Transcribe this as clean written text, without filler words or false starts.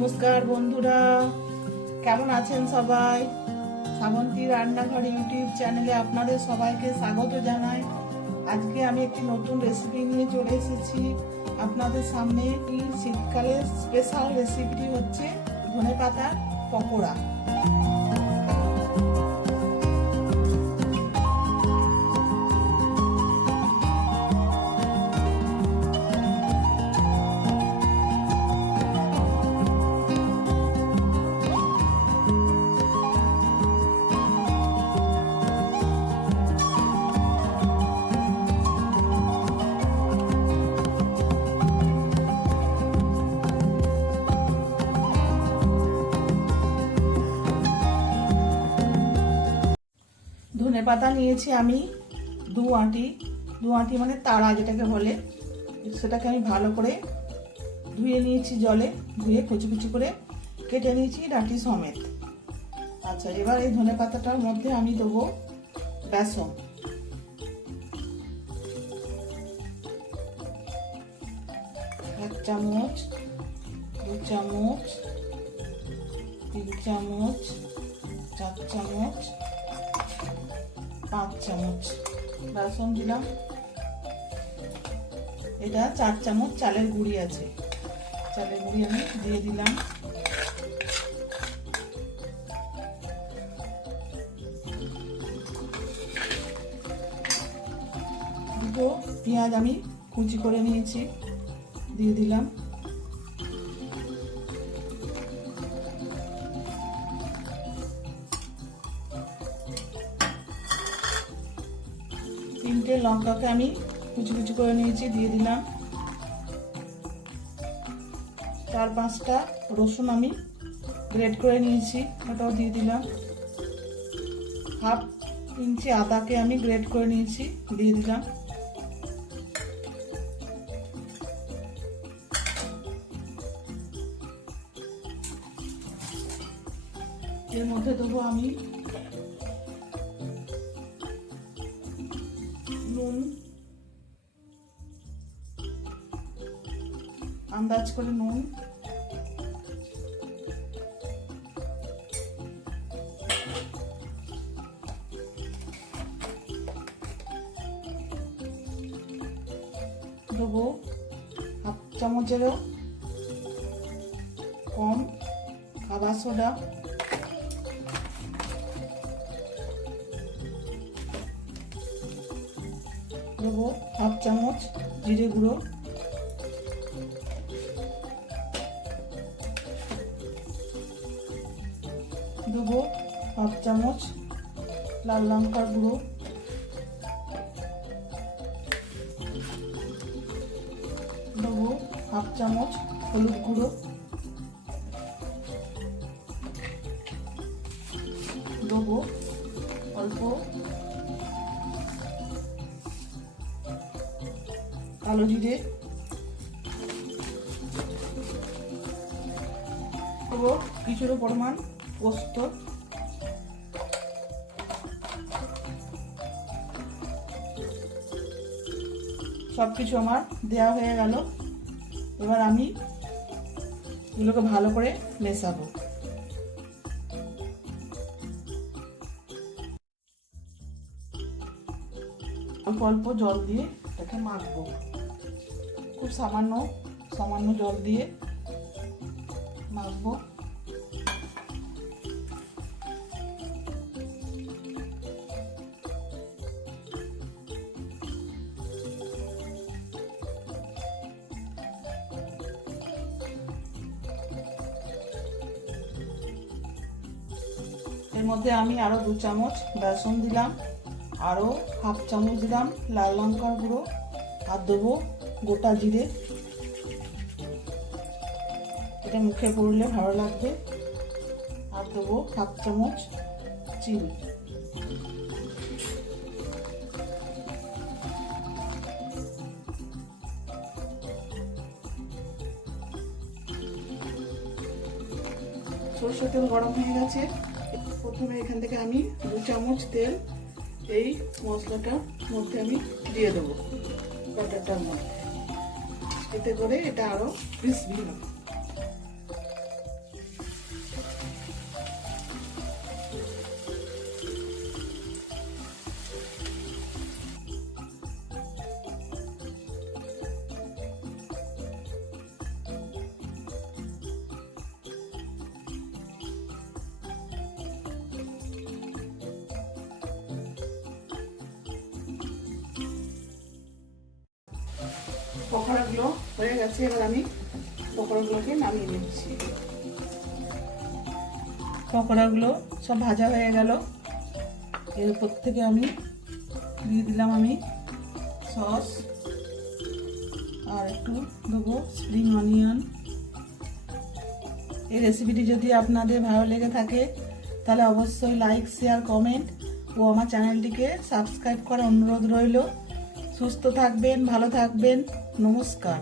নমস্কার বন্ধুরা, কেমন আছেন সবাই? শ্রাবন্তী রান্নাঘর ইউটিউব চ্যানেলে আপনাদের সবাইকে স্বাগত জানাই। আজকে আমি একটি নতুন রেসিপি নিয়ে চলে এসেছি আপনাদের সামনে। এই শীতকালের স্পেশাল রেসিপিটি হচ্ছে ধনেপাতার পকোড়া। ধনে পাতা নিয়েছি আমি দু আঁটি মানে তাড়া যেটাকে বলে, সেটাকে আমি ভালো করে ধুয়ে নিয়েছি, জলে ধুয়ে কুচি কুচি করে কেটে নিয়েছি ডাঁটি সমেত। আচ্ছা, এবার এই ধনে পাতাটার মধ্যে আমি দেবো বেসন। এক চামচ, দু চামচ, 3 চামচ, 4 চামচ, 5 চামচ বেসন দিলাম। এটা 4 চামচ চালের গুঁড়ি আছে, চালের গুঁড়ি আমি দিয়ে দিলাম। দুটো পেঁয়াজ আমি কুচি করে নিয়েছি, দিয়ে দিলাম। তিনটে লঙ্কাকে আমি কুচি কুচি করে নিয়েছি, দিয়ে দিলাম। 4-5টা রসুন আমি গ্রেট করে নিয়েছি, ওটাও দিয়ে দিলাম। 1/2 ইঞ্চি আদাকে আমি গ্রেট করে নিয়েছি, দিয়ে দিলাম। এর মধ্যে দেবো আমি নুন, আন্দাজ করে নুন, দেবো 1/2 চামচেরও কম খাবার সোডা, দেবো 1/2 চামচ জিরে গুঁড়ো, দেবো 1/2 চামচ লাল লঙ্কার গুঁড়ো, দেবো 1/2 চামচ হলুদ গুঁড়ো, দেবো অল্প কালো জিরে, দেবো কিছুটা পরিমাণ পোস্ত, সবকিছু আমার দেওয়া হয়ে গেল। এবার আমি এগুলোকে ভালো করে মেশাবো। অল্প অল্প জল দিয়ে এটাকে মাখবো, খুব সামান্য জল দিয়ে মাখবো। এর মধ্যে আমি আরো 2 চামচ বেসন দিলাম, আরো 1/2 চামচ দিলাম লাল লঙ্কার গুঁড়ো, আর দেবো গোটা জিরে, এটা মুখে পড়লে ভালো লাগবে। আর দেবো 1/2 চামচ চিনি। সরষের তেল গরম হয়ে গেছে। প্রথমে এখান থেকে আমি 2 চামচ তেল এই মশলাটার মধ্যে আমি দিয়ে দেবো, ব্যাটারটার মধ্যে। এতে করে এটা আরো ক্রিসপি হবে। পকোড়াগুলো হয়ে গেছে, এবার আমি পকোড়াগুলোকে নামিয়ে নিচ্ছি। পকোড়াগুলো সব ভাজা হয়ে গেল। এর উপর থেকে আমি দিয়ে দিলাম আমি সস, আর একটু দেবো স্প্রিং অনিয়ন। এই রেসিপিটি যদি আপনাদের ভালো লেগে থাকে তাহলে অবশ্যই লাইক, শেয়ার, কমেন্ট ও আমার চ্যানেলটিকে সাবস্ক্রাইব করার অনুরোধ রইল। সুস্থ থাকবেন, ভালো থাকবেন, নমস্কার।